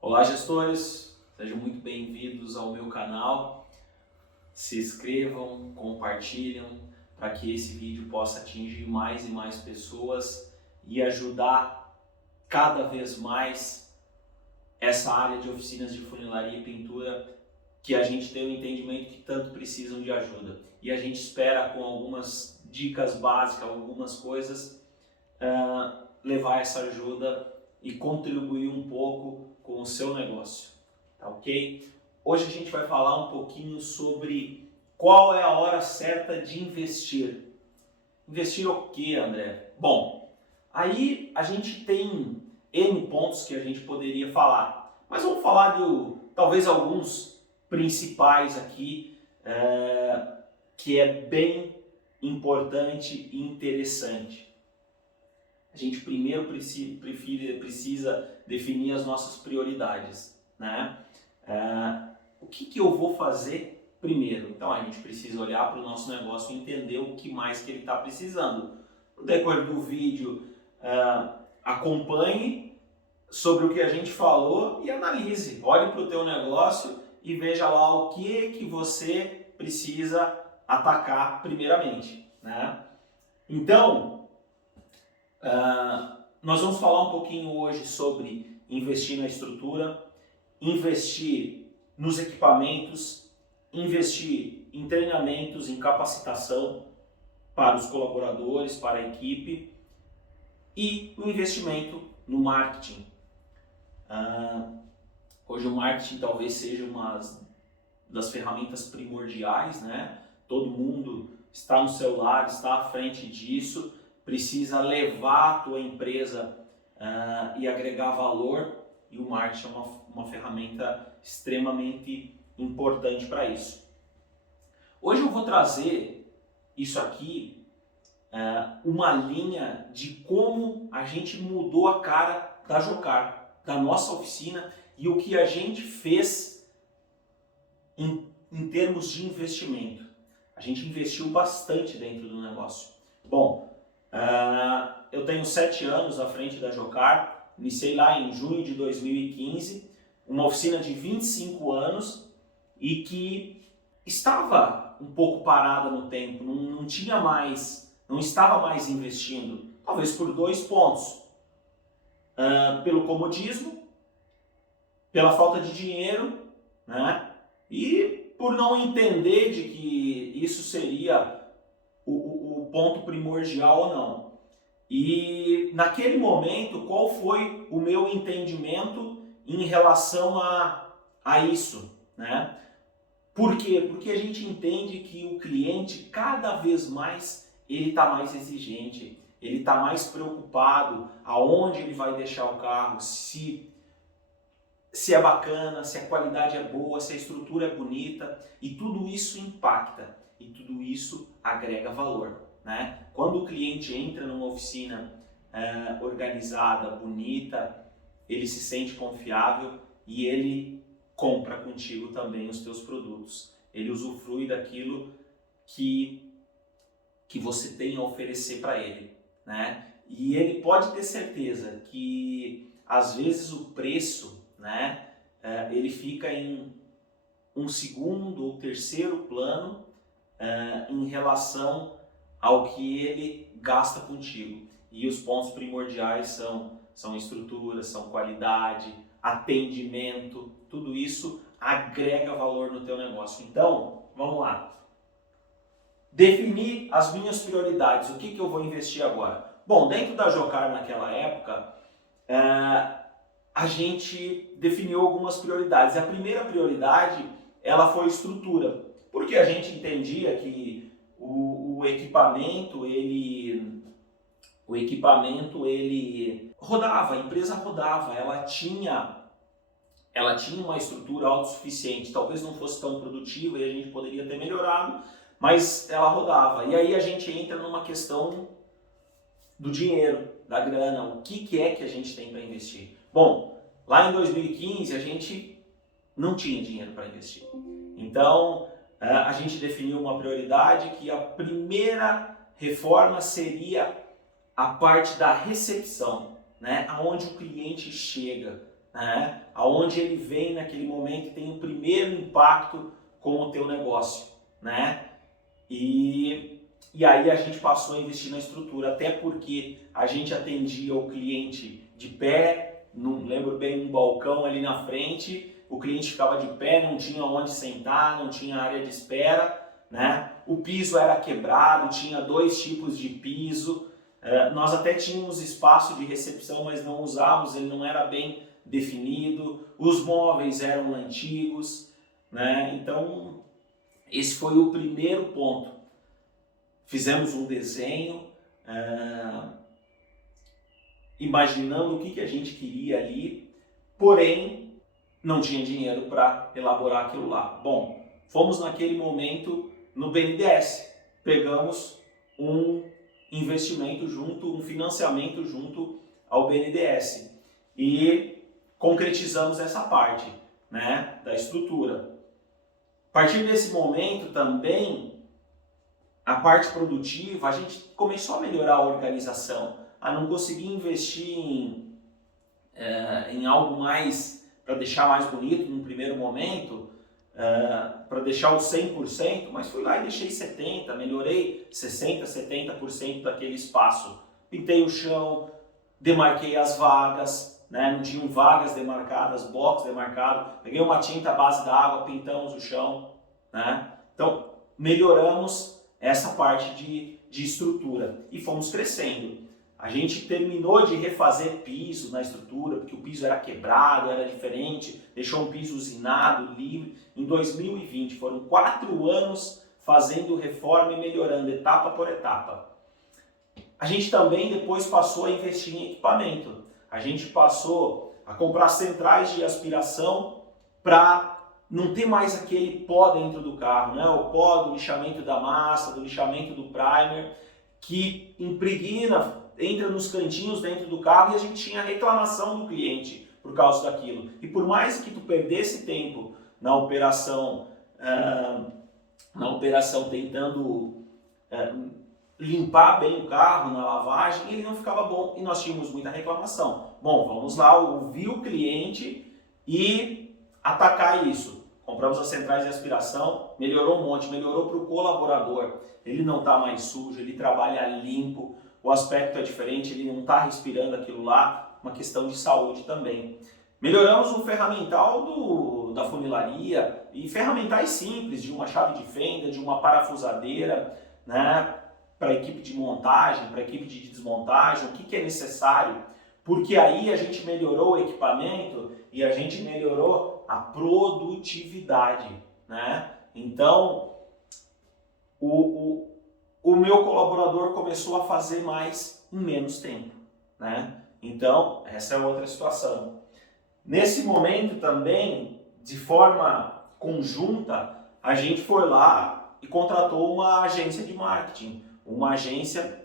Olá, gestores! Sejam muito bem-vindos ao meu canal. Se inscrevam, compartilham para que esse vídeo possa atingir mais e mais pessoas e ajudar cada vez mais essa área de oficinas de funilaria e pintura que a gente tem o entendimento que tanto precisam de ajuda. E a gente espera, com algumas dicas básicas, algumas coisas, levar essa ajuda e contribuir um pouco com o seu negócio, tá ok? Hoje a gente vai falar um pouquinho sobre qual é a hora certa de investir. Investir o que, André? Bom, aí a gente tem N pontos que a gente poderia falar, mas vamos falar de talvez alguns principais aqui, que é bem importante e interessante. A gente primeiro precisa definir as nossas prioridades, né? O que eu vou fazer primeiro? Então a gente precisa olhar para o nosso negócio e entender o que mais que ele está precisando. No decorrer do vídeo, acompanhe sobre o que a gente falou e analise. Olhe para o teu negócio e veja lá o que você precisa atacar primeiramente, né? Então, nós vamos falar um pouquinho hoje sobre investir na estrutura, investir nos equipamentos, investir em treinamentos, em capacitação para os colaboradores, para a equipe e o investimento no marketing. Hoje o marketing talvez seja uma das ferramentas primordiais, né? Todo mundo está no celular, está à frente disso, precisa levar a tua empresa e agregar valor, e o marketing é uma ferramenta extremamente importante para isso. Hoje eu vou trazer isso aqui, uma linha de como a gente mudou a cara da Jocar, da nossa oficina, e o que a gente fez em termos de investimento. A gente investiu bastante dentro do negócio. Bom, eu tenho 7 anos à frente da Jocar, iniciei lá em junho de 2015, uma oficina de 25 anos e que estava um pouco parada no tempo, não estava mais investindo, talvez por 2 pontos, pelo comodismo, pela falta de dinheiro, né? E por não entender de que isso seria o ponto primordial ou não. E naquele momento, qual foi o meu entendimento em relação a isso, né? Por quê? Porque a gente entende que o cliente, cada vez mais, ele está mais exigente, ele está mais preocupado aonde ele vai deixar o carro, se é bacana, se a qualidade é boa, se a estrutura é bonita, e tudo isso impacta, e tudo isso agrega valor, né? Quando o cliente entra numa oficina organizada, bonita, ele se sente confiável e ele compra contigo também os teus produtos. Ele usufrui daquilo que você tem a oferecer para ele, né? E ele pode ter certeza que às vezes o preço, né, ele fica em um segundo ou terceiro plano em relação ao que ele gasta contigo. E os pontos primordiais são estrutura, são qualidade, atendimento, tudo isso agrega valor no teu negócio. Então, vamos lá. Definir as minhas prioridades, o que eu vou investir agora? Bom, dentro da Jocar naquela época, a gente definiu algumas prioridades. A primeira prioridade, ela foi estrutura, porque a gente entendia que o equipamento, ele rodava, a empresa rodava, ela tinha uma estrutura autossuficiente, talvez não fosse tão produtiva e a gente poderia ter melhorado, mas ela rodava. E aí a gente entra numa questão do dinheiro, da grana, o que é que a gente tem para investir. Bom, lá em 2015 a gente não tinha dinheiro para investir. Então a gente definiu uma prioridade que a primeira reforma seria a parte da recepção, né? Aonde o cliente chega, né? Aonde ele vem naquele momento e tem o primeiro impacto com o teu negócio, né? E aí a gente passou a investir na estrutura, até porque a gente atendia o cliente de pé, não lembro bem, um balcão ali na frente, o cliente ficava de pé, não tinha onde sentar, não tinha área de espera, né? O piso era quebrado, tinha 2 tipos de piso, nós até tínhamos espaço de recepção, mas não usávamos, ele não era bem definido, os móveis eram antigos, né? Então esse foi o primeiro ponto. Fizemos um desenho, imaginando o que a gente queria ali, porém não tinha dinheiro para elaborar aquilo lá. Bom, fomos naquele momento no BNDES, pegamos um investimento junto, um financiamento junto ao BNDES e concretizamos essa parte, né, da estrutura. A partir desse momento também, a parte produtiva, a gente começou a melhorar a organização, a não conseguir investir em algo mais para deixar mais bonito num primeiro momento, para deixar o 100%, mas fui lá e deixei 70%, melhorei 60%, 70% daquele espaço. Pintei o chão, demarquei as vagas, né? Não tinham vagas demarcadas, box demarcado, peguei uma tinta à base da água, pintamos o chão, né? Então, melhoramos essa parte de estrutura e fomos crescendo. A gente terminou de refazer piso na estrutura, porque o piso era quebrado, era diferente, deixou um piso usinado, livre. Em 2020, foram 4 anos fazendo reforma e melhorando, etapa por etapa. A gente também depois passou a investir em equipamento. A gente passou a comprar centrais de aspiração para não ter mais aquele pó dentro do carro, né? O pó do lixamento da massa, do lixamento do primer, que impregna, entra nos cantinhos dentro do carro e a gente tinha reclamação do cliente por causa daquilo. E por mais que tu perdesse tempo na operação tentando limpar bem o carro na lavagem, ele não ficava bom e nós tínhamos muita reclamação. Bom, vamos lá ouvir o cliente e atacar isso. Compramos as centrais de aspiração, melhorou um monte, melhorou para o colaborador. Ele não está mais sujo, ele trabalha limpo, o aspecto é diferente, ele não está respirando aquilo lá, uma questão de saúde também. Melhoramos o ferramental da funilaria e ferramentais simples, de uma chave de fenda, de uma parafusadeira, né, para a equipe de montagem, para a equipe de desmontagem, o que é necessário, porque aí a gente melhorou o equipamento e a gente melhorou a produtividade, né? Então, o meu colaborador começou a fazer mais em menos tempo, né? Então, essa é outra situação. Nesse momento também, de forma conjunta, a gente foi lá e contratou uma agência de marketing, uma agência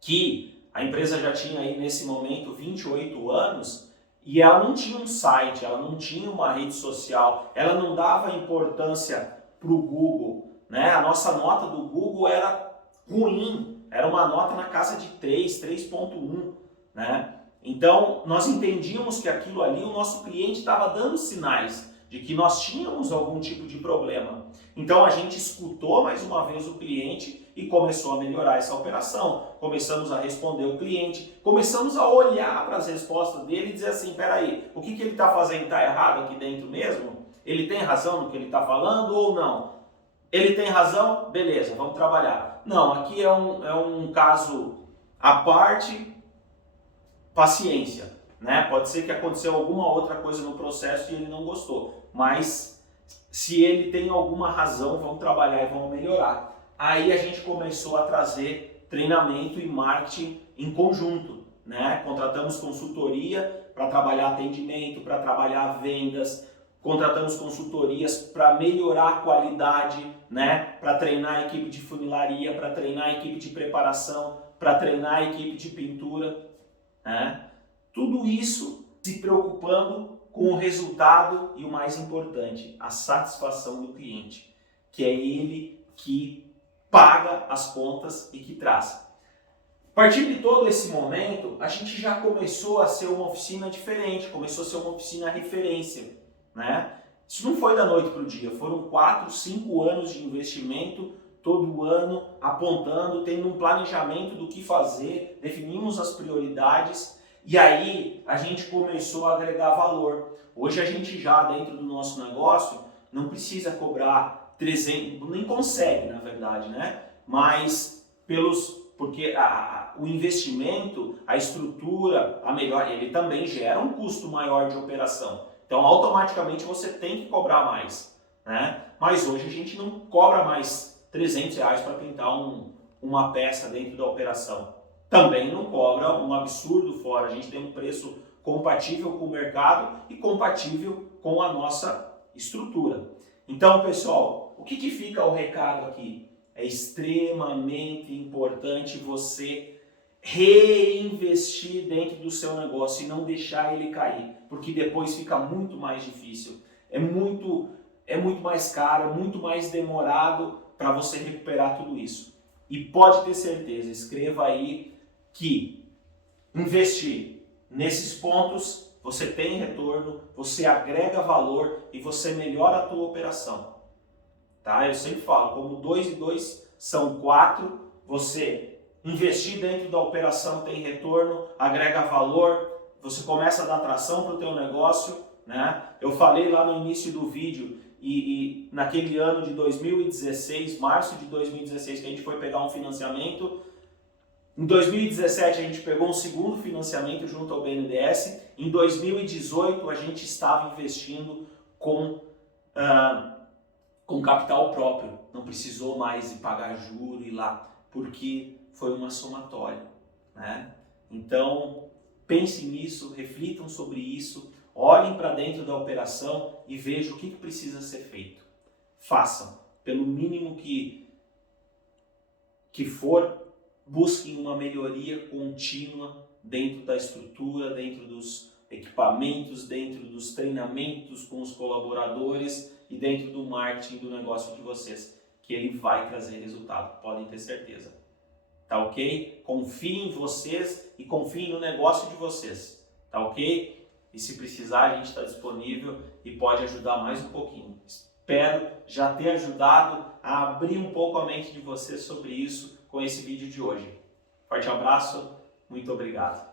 que a empresa já tinha aí nesse momento 28 anos e ela não tinha um site, ela não tinha uma rede social, ela não dava importância para o Google, né? A nossa nota do Google era ruim, era uma nota na casa de 3.1, né? Então, nós entendíamos que aquilo ali, o nosso cliente estava dando sinais de que nós tínhamos algum tipo de problema. Então, a gente escutou mais uma vez o cliente e começou a melhorar essa operação. Começamos a responder o cliente, começamos a olhar para as respostas dele e dizer assim, peraí, o que ele está fazendo está errado aqui dentro mesmo? Ele tem razão no que ele está falando ou não? Ele tem razão? Beleza, vamos trabalhar. Não, aqui é um caso à parte, paciência, né? Pode ser que aconteceu alguma outra coisa no processo e ele não gostou, mas se ele tem alguma razão, vamos trabalhar e vamos melhorar. Aí a gente começou a trazer treinamento e marketing em conjunto, né? Contratamos consultoria para trabalhar atendimento, para trabalhar vendas, contratamos consultorias para melhorar a qualidade, né? Para treinar a equipe de funilaria, para treinar a equipe de preparação, para treinar a equipe de pintura, né? Tudo isso se preocupando com o resultado e o mais importante, a satisfação do cliente, que é ele que paga as contas e que traz. A partir de todo esse momento, a gente já começou a ser uma oficina diferente, começou a ser uma oficina referência, né? Isso não foi da noite para o dia, foram 4, 5 anos de investimento, todo ano apontando, tendo um planejamento do que fazer, definimos as prioridades e aí a gente começou a agregar valor. Hoje a gente já, dentro do nosso negócio, não precisa cobrar 300, nem consegue na verdade, né? Mas porque o investimento, a estrutura, a melhor, ele também gera um custo maior de operação. Então, automaticamente você tem que cobrar mais, né? Mas hoje a gente não cobra mais R$300 para pintar uma peça dentro da operação. Também não cobra um absurdo fora. A gente tem um preço compatível com o mercado e compatível com a nossa estrutura. Então, pessoal, o que fica o recado aqui? É extremamente importante você reinvestir dentro do seu negócio e não deixar ele cair, porque depois fica muito mais difícil. É muito mais caro, muito mais demorado para você recuperar tudo isso. E pode ter certeza, escreva aí que investir nesses pontos você tem retorno, você agrega valor e você melhora a tua operação. Tá? Eu sempre falo, como 2 e 2 são 4, você investir dentro da operação tem retorno, agrega valor, você começa a dar tração para o teu negócio, né? Eu falei lá no início do vídeo e naquele ano de 2016, março de 2016, que a gente foi pegar um financiamento. Em 2017 a gente pegou um segundo financiamento junto ao BNDES. Em 2018 a gente estava investindo com capital próprio, não precisou mais de pagar juro e lá, porque foi uma somatória, né? Então, pensem nisso, reflitam sobre isso, olhem para dentro da operação e vejam o que precisa ser feito. Façam, pelo mínimo que for, busquem uma melhoria contínua dentro da estrutura, dentro dos equipamentos, dentro dos treinamentos com os colaboradores e dentro do marketing do negócio de vocês, que ele vai trazer resultado, podem ter certeza. Tá ok? Confiem em vocês e confiem no negócio de vocês, tá ok? E se precisar, a gente está disponível e pode ajudar mais um pouquinho. Espero já ter ajudado a abrir um pouco a mente de vocês sobre isso com esse vídeo de hoje. Forte abraço, muito obrigado.